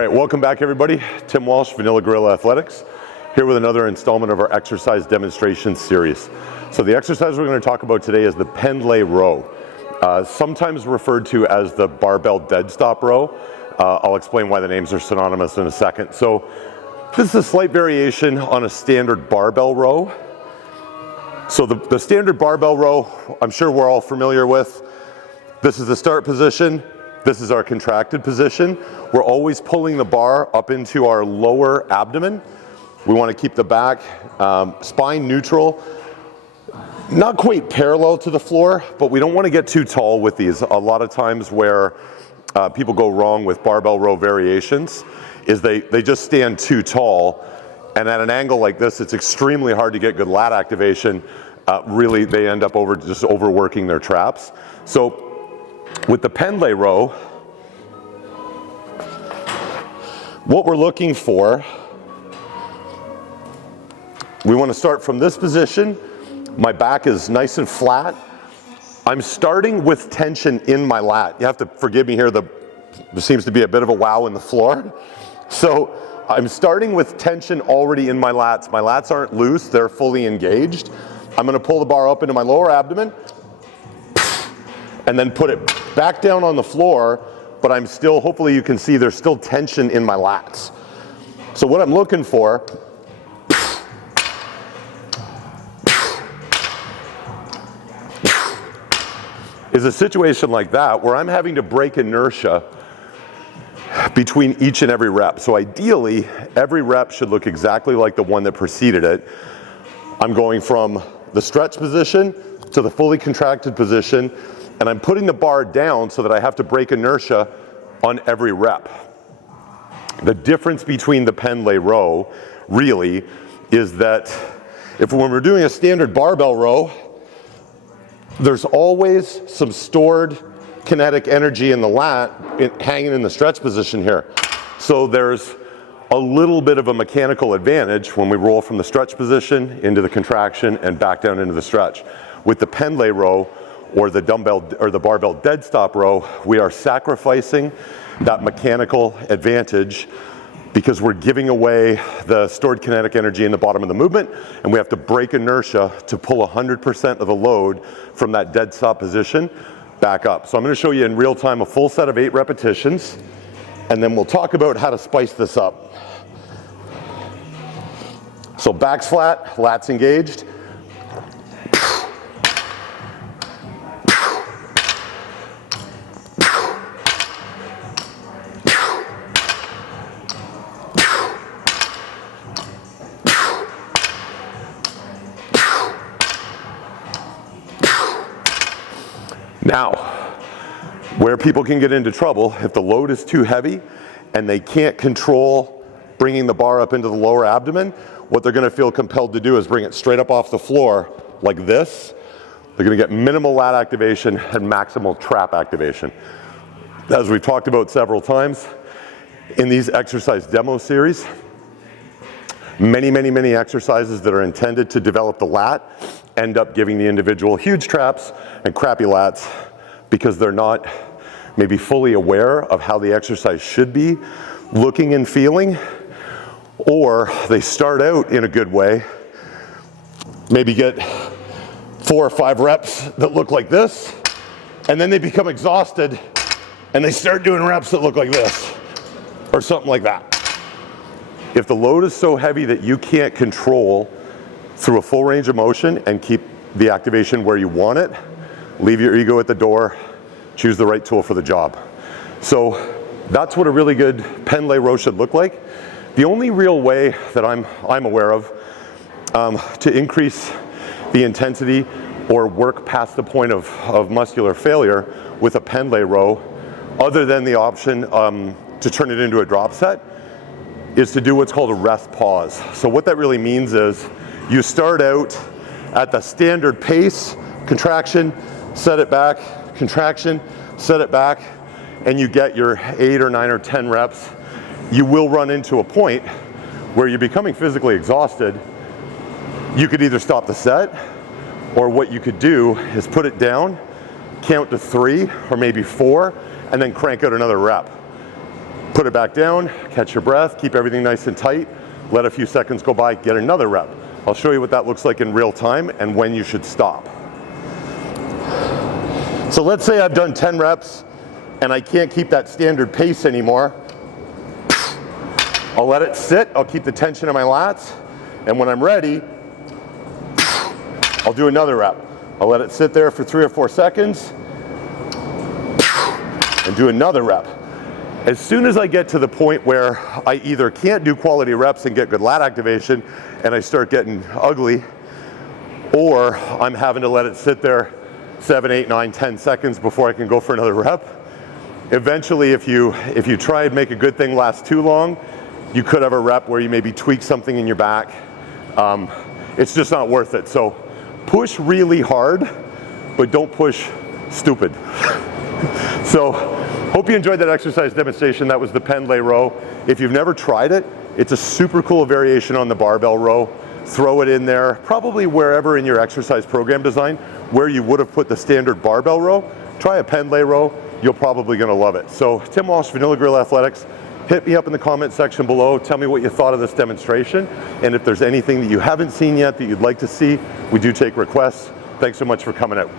right, welcome back everybody. Tim Walsh, Vanilla Gorilla Athletics, here with another installment of our exercise demonstration series. So the exercise we're going to talk about today is the Pendlay row, sometimes referred to as the barbell deadstop row. I'll explain why the names are synonymous in a second. So this is a slight variation on a standard barbell row. So the standard barbell row, I'm sure we're all familiar with. This is the start position. This is our contracted position. We're always pulling the bar up into our lower abdomen. We want to keep the back, spine neutral, not quite parallel to the floor, but we don't want to get too tall with these. A lot of times where people go wrong with barbell row variations is they just stand too tall, and at an angle like this, it's extremely hard to get good lat activation. Really, they end up just overworking their traps. So with the Pendlay row, what we're looking for, we want to start from this position. My back is nice and flat. I'm starting with tension in my lat. You have to forgive me here, there seems to be a bit of a wow in the floor. So I'm starting with tension already in my lats. My lats aren't loose, they're fully engaged. I'm going to pull the bar up into my lower abdomen and then put it back down on the floor, but I'm still, hopefully you can see there's still tension in my lats. So what I'm looking for is a situation like that where I'm having to break inertia between each and every rep. So ideally, every rep should look exactly like the one that preceded it. I'm going from the stretch position to the fully contracted position, and I'm putting the bar down so that I have to break inertia on every rep. The difference between the Pendlay row really is that when we're doing a standard barbell row, there's always some stored kinetic energy in the lat hanging in the stretch position here. So there's a little bit of a mechanical advantage when we roll from the stretch position into the contraction and back down into the stretch. With the Pendlay row, or the dumbbell or the barbell dead stop row, we are sacrificing that mechanical advantage because we're giving away the stored kinetic energy in the bottom of the movement, and we have to break inertia to pull 100% of the load from that dead stop position back up. So I'm going to show you in real time a full set of 8 repetitions, and then we'll talk about how to spice this up. So back's flat, lats engaged. Now, where people can get into trouble, if the load is too heavy and they can't control bringing the bar up into the lower abdomen, what they're going to feel compelled to do is bring it straight up off the floor like this. They're going to get minimal lat activation and maximal trap activation. As we've talked about several times in these exercise demo series, many exercises that are intended to develop the lat end up giving the individual huge traps and crappy lats because they're not maybe fully aware of how the exercise should be looking and feeling, or they start out in a good way, maybe get 4 or 5 reps that look like this, and then they become exhausted and they start doing reps that look like this or something like that. If the load is so heavy that you can't control through a full range of motion and keep the activation where you want it, leave your ego at the door, choose the right tool for the job. So that's what a really good Pendlay row should look like. The only real way that I'm aware of to increase the intensity or work past the point of muscular failure with a Pendlay row, other than the option to turn it into a drop set, is to do what's called a rest pause. So what that really means is you start out at the standard pace, contraction, set it back, contraction, set it back, and you get your 8 or 9 or 10 reps. You will run into a point where you're becoming physically exhausted. You could either stop the set, or what you could do is put it down, count to 3 or maybe 4, and then crank out another rep. Put it back down, catch your breath, keep everything nice and tight, let a few seconds go by, get another rep. I'll show you what that looks like in real time and when you should stop. So let's say I've done 10 reps and I can't keep that standard pace anymore. I'll let it sit, I'll keep the tension in my lats, and when I'm ready, I'll do another rep. I'll let it sit there for 3 or 4 seconds and do another rep. As soon as I get to the point where I either can't do quality reps and get good lat activation and I start getting ugly, or I'm having to let it sit there 7, 8, 9, 10 seconds before I can go for another rep. Eventually, if you try and make a good thing last too long, you could have a rep where you maybe tweak something in your back. It's just not worth it. So push really hard, but don't push stupid. So hope you enjoyed that exercise demonstration. That was the Pendlay row. If you've never tried it, it's a super cool variation on the barbell row. Throw it in there, probably wherever in your exercise program design where you would have put the standard barbell row. Try a Pendlay row, you're probably gonna love it. So Tim Walsh, Vanilla Grill Athletics. Hit me up in the comment section below. Tell me what you thought of this demonstration. And if there's anything that you haven't seen yet that you'd like to see, we do take requests. Thanks so much for coming out.